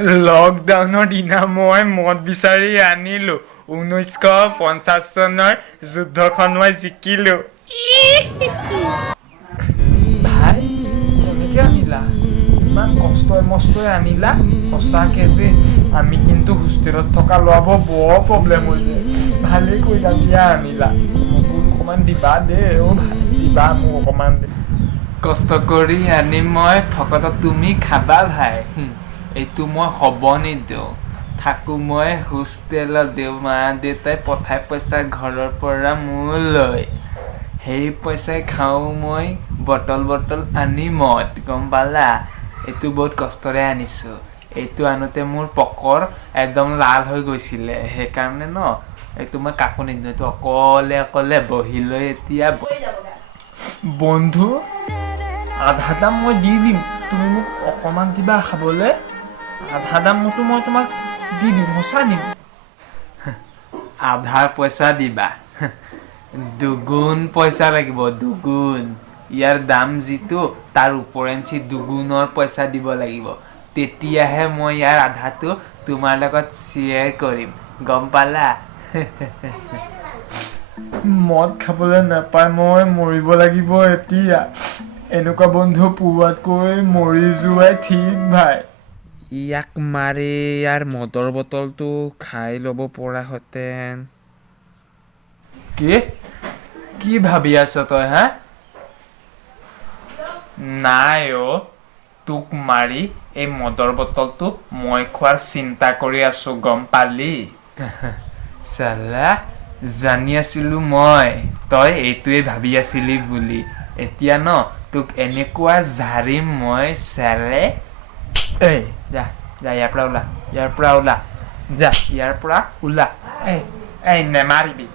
লকডাউনৰ দিনা মই মদ বিচাৰি আনিলোঁ 1950 চনৰ যুদ্ধখন মই জিকিলোঁ। ভাই কেনেকৈ আনিলা? ইমান কষ্টই মষ্টই আনিলা? সঁচাকৈ দেই, আমি কিন্তু হোষ্টেলত থকা ল'ৰাবোৰ বৰ প্ৰব্লেম হৈছে। ভালেই কৰিলা দিয়া আনিলা। মোকো অকণমান দিবা দেই, অ' ভাই দিবা মোক অকণমান। কষ্ট কৰি আনিম মই ফকত তুমি খাবা ভাই। এইটো মই হ'ব নিদিওঁ। থাকোঁ মই হোষ্টেলত, মা দেউতাই পঠাই পইচা ঘৰৰ পৰা মোলৈ। সেই পইচাই খাওঁ মই বটল আনি মদ, গম পালা? এইটো বহুত কষ্টৰে আনিছোঁ। এইটো আনোতে মোৰ পকৰ একদম লাল হৈ গৈছিলে, সেইকাৰণে ন এইটো মই কাকো নিদিওঁ। এইটো অকলে বহি লৈ এতিয়া বন্ধু আধা দাম মই দি দিম, তুমি মোক অকণমান দিবা খাবলৈ। আধা দামতো মই তোমাক দি দিম, সঁচা দিম। আধা পইচা দিবা? দুগুণ পইচা লাগিব, দুগুণ। ইয়াৰ দাম যিটো তাৰ ওপৰেঞ্চি দুগুণৰ পইচা দিব লাগিব, তেতিয়াহে মই ইয়াৰ আধাটো তোমাৰ লগত শ্বেয়াৰ কৰিম, গম পালা? মদ খাবলৈ নাপায় মই মৰিব লাগিব এতিয়া। এনেকুৱা বন্ধু পোৱাতকৈ মৰি যোৱাই ঠিক ভাই। ইয়াক মাৰি ইয়াৰ মদৰ বটলটো খাই ল'ব পৰাহেঁতেন। কি ভাবি আছ তই হা? নাই অ', তোক মাৰি এই মদৰ বটলটো মই খোৱাৰ চিন্তা কৰি আছোঁ, গম পালি? চালা জানি আছিলোঁ মই তই এইটোৱে ভাবি আছিলি বুলি। এতিয়া ন তোক এনেকুৱা ঝাৰিম মই চালে। এই যা ইয়াৰ পৰা ওলা, যা ইয়াৰ পৰা ওলা। এই নেমাৰিবি,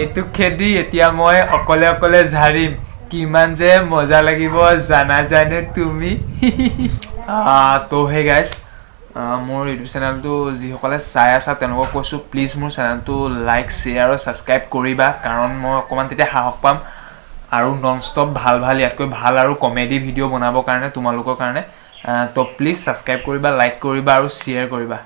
এইটো খেদি এতিয়া মই অকলে ঝাৰিম, কিমান যে মজা লাগিব জানা জানো তুমি? তো হে গাইজ, মোৰ ইউটিউব চেনেলটো যিসকলে চাই আছা তেওঁলোকক কৈছোঁ, প্লিজ মোৰ চেনেলটো লাইক শ্বেয়াৰ আৰু ছাবস্ক্ৰাইব কৰিবা, কাৰণ মই অকণমান তেতিয়া সাহস পাম আৰু নন ষ্টপ ভাল ইয়াতকৈ ভাল আৰু কমেডি ভিডিঅ' বনাবৰ কাৰণে তোমালোকৰ কাৰণে। তো প্লিজ ছাবস্ক্ৰাইব কৰিবা, লাইক কৰিবা আৰু শ্বেয়াৰ কৰিবা।